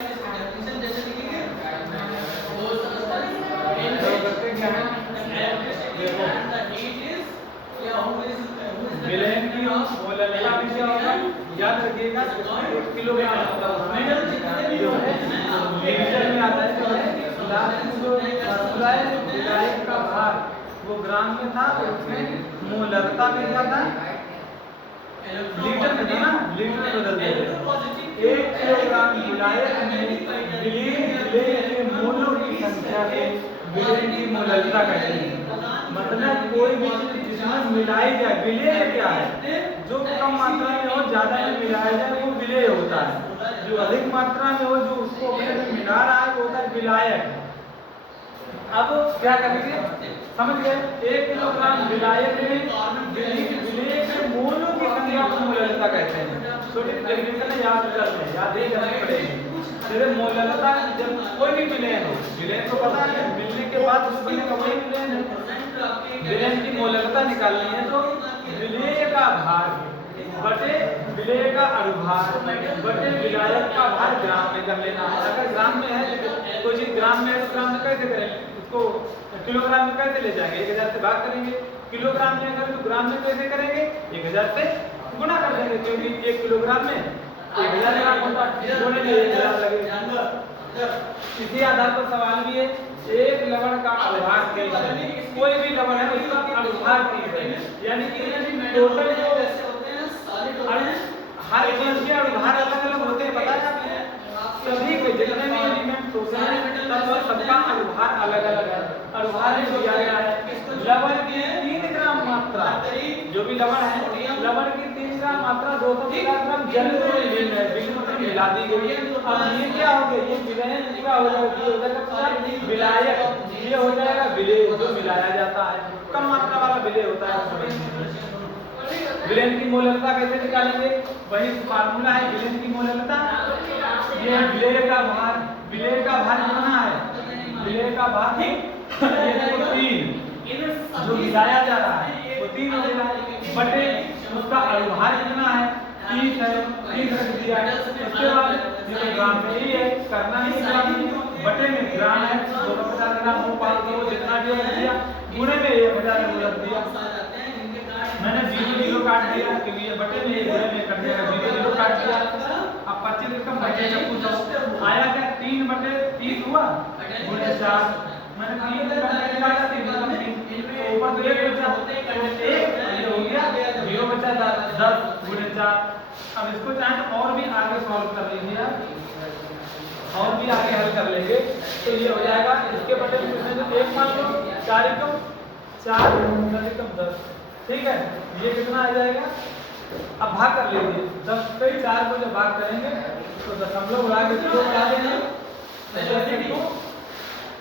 विलयन की मोलरता में क्या होगा याद रखिएगा, 1 किलोग्राम लीटर में आता है। जो विलायक का भार वो ग्राम में था, उसमें मोलरता में क्या था, लीटर में था ना, लीटर में बदल दिया। 1 किलोग्राम विलायक में विलीन विलेय के मोलों की संख्या से विलेय की मोलरता कहते हैं। मतलब कोई भी चीज जिसमें मिलाई जाए, विलेय क्या है, जो कम मात्रा में हो ज्यादा में मिलाया जाए वो विलेय होता है, जो अधिक मात्रा में हो जो उसको अपने में मिला रहा है वो होता है विलायक। अब क्या करेंगे, समझ गए, 1 किलोग्राम विलायक में विलेय के मोलों की संख्या को मोलरता कहते हैं। छोटी डेफिनेशन याद कर लें, याद नहीं करनी पड़ेगी। जैसे मोलरता जब कोई भी विलयन हो, विलयन तो पता है मिलने के बाद उस बने का वही विलयन है। विलयन की मोलरता निकालनी है तो विलेय का भार बटे विलेय का अनुभार बटे विलायक का भार ग्राम में कर लेना है। अगर ग्राम में है कोई चीज ग्राम में है तो ग्राम में कैसे करेंगे, उसको किलोग्राम में कैसे ले जाएंगे, 1000 से भाग करेंगे। किलोग्राम में अगर तो ग्राम में कैसे करेंगे, 1000 से गुना कर देंगे, क्योंकि 1 किलोग्राम में 1000 ग्राम होता है, गुणे में 1000 लगेगा। इसी आधार पर सवाल भी है, एक लवण का अनुभार कोई भी लवण है उसका अनुभार यानी कि टोटल जो हर चीज के अनुभार अलग अलग होते हैं, पता है सभी के जितने भी एलिमेंट्स होते हैं सबका अनुभार अलग अलग है। अनुभार में दिया गया है लवण की 3 ग्राम मात्रा, जो भी लवण है लवण की 3 ग्राम मात्रा 250 ग्राम जल में मिला दी गई है। अब ये क्या हो गया, ये विलयन क्या हो जाएगा, विलायक, ये हो जाएगा विलेय जो मिलाया जाता है, कम मात्रा वाला विलेय होता है। विलयन की मोलरता कैसे निकालेंगे, वही फार्मूला है विलयन की मोलरता। ये विलेय का भार, विलेय का भार कितना है, विलेय का भार ये 3 जो मिलाया जा रहा है वो 3 हो गया बटे उसका अनुभार कितना है 30 है, 30 रख दिया है। उसके बाद ये ग्राम में ही है, करना ही ग्राम बटे में ग्राम है, 250 ग्राम हो 500 जितना भी रख दिया, गुणे में 1000 रख दिया। मैंने 0 काट दिया क्योंकि ये बटे में गुणे में कर दिया, 0 काट दिया। अब 25 कम बचे आया क्या, 3 बटे 30 हुआ गुणे 4, मैंने 3 बटे निकाला 3 ऊपर तो 1 बचा, 1 ये हो गया, 0 बचा 10 गुणे 4। अब इसको चाहे तो और भी आगे सॉल्व कर लीजिए, और भी आगे हल कर लेंगे तो ये हो जाएगा। इसके बटे में 1 मान लो 4 एकम 4 10, ठीक है, ये कितना आ जाएगा। अब भाग कर लीजिए, 10 पे 4 को जब भाग करेंगे तो दशमलव उड़ा के 0 बना देंगे, 40 तो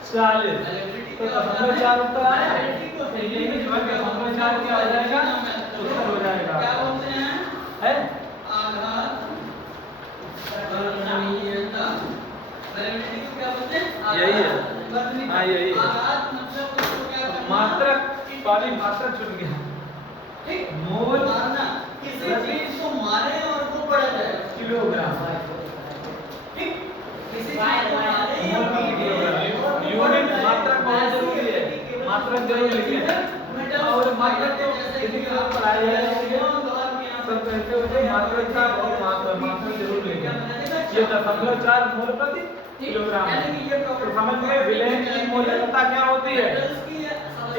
4 उत्तर आया। ये भी जो है 4 क्या हो जाएगा, उत्तर हो जाएगा है यही है, हाँ यही है। मात्रक वाली मात्रक छूट गया, मोल किसी चीज को मारे और वो बढ़ जाए किलोग्राम, ठीक, किसी चीज को मारे यूनिट मात्रक बहुत जरूरी है, मात्रक जरूर लिखिए और मात्रक तो किसी का पढ़ाया जाएगा सब कहते होते मात्रक का और मात्रक जरूर लिखिए। ये 0.4 मोल प्रति किलोग्राम है। तो समझ गए विलयन की मोलरता क्या होती है,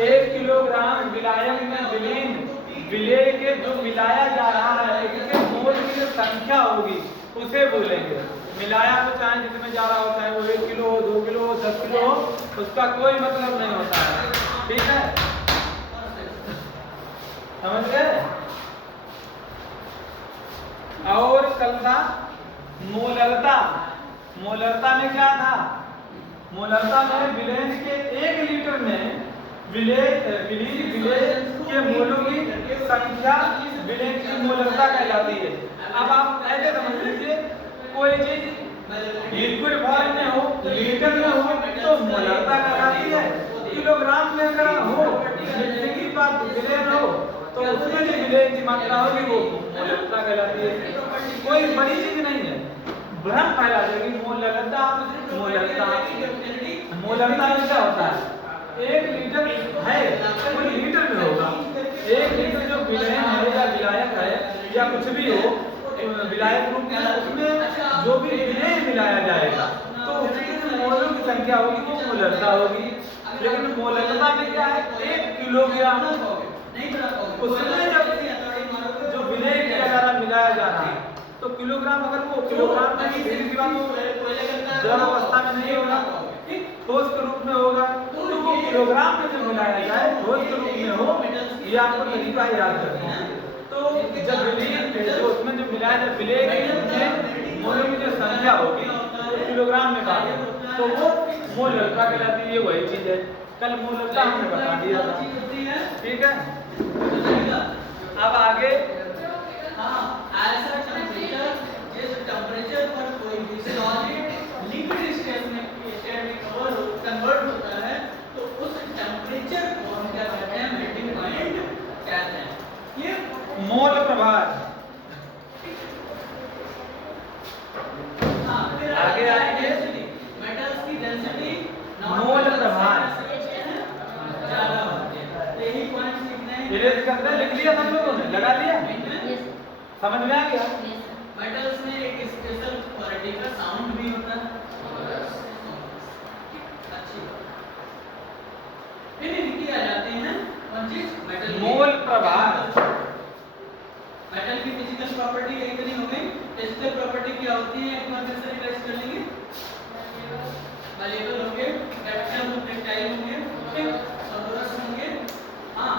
1 किलोग्राम विलायक में विलीन विलेय के जो मिलाया जा रहा है इसके मोल की जो संख्या होगी उसे बोलेंगे। मिलाया तो चाहे जितने जा रहा हो, चाहे वो 1 किलो हो, 2 किलो हो, 10 किलो हो, उसका कोई मतलब नहीं होता है, ठीक है, समझ गए। और कल था मोलरता, मोलरता में क्या था, मोलरता में विलयन के 1 लीटर में विलेय के मोलों की संख्या विलयन की मोलरता कहलाती है। अब आप ऐसे समझ लीजिए, कोई चीज लिक्विड फॉर्म में हो, लीटर में हो तो मोलरता कहलाती है, किलोग्राम में अगर हो, मिट्टी की बात विलयन हो तो उसमें जो विलयन की मात्रा होगी वो मोलरता कहलाती है। कोई बड़ी चीज नहीं है, भ्रम फैला देगी। मोलकता में क्या होता है, 1 लीटर है वो लीटर में होगा। 1 लीटर जो विलयन है या विलायक है या कुछ भी हो विलायक रूप में, उसमें जो भी विलेय मिलाया जाएगा तो उसकी जो मोलों की संख्या होगी वो मोलकता होगी। लेकिन मोलकता में क्या है, 1 किलोग्राम उसमें जब जो विलेय किया जा रहा मिलाया जा रहा है तो किलोग्राम, अगर वो किलोग्राम में सीधी बात द्रव अवस्था में नहीं होगा, ठोस के रूप में होगा, तो वो किलोग्राम में जब मिलाया जाए ठोस के रूप में हो, ये आपको तरीका याद रखना है। तो जब विलेय जो उसमें जो मिलाया जाए विलेय में मोलों की जो संख्या होगी तो किलोग्राम में बात है, तो वो मोलकता कहलाती है। ये वही चीज है, कल मोलकता हमने बता दिया था, ठीक है। अब आगे ऐसा टेम्परेचर जिस टेम्परेचर पर कोई भी सॉलिड लिक्विड स्टेट में कन्वर्ट होता है तो उस टेम्परेचर को हम क्या कहते हैं, मेल्टिंग पॉइंट कहते हैं। ये मोल प्रभार। फिर आगे आएंगे मेटल्स की डेंसिटी मोल प्रभार ज्यादा होती है। यही पॉइंट्स लिखने हैं। इरेज करके लिख लिया सब लोगों ने, लगा लिया, समझ में आ गया। मेटल्स में एक स्पेशल क्वालिटी का साउंड भी होता है। अच्छी बात। फिर इनकी आ जाते हैं कौन चीज, मेटल मोल प्रभार। मेटल की फिजिकल प्रॉपर्टी कई तरह हो गई। फिजिकल प्रॉपर्टी क्या होती है, एक बार फिर से रिवाइज कर लेंगे। मॉलिक्यूल होंगे, कैपिटल होंगे, टाइल होंगे, ठीक, सोलरस होंगे, हाँ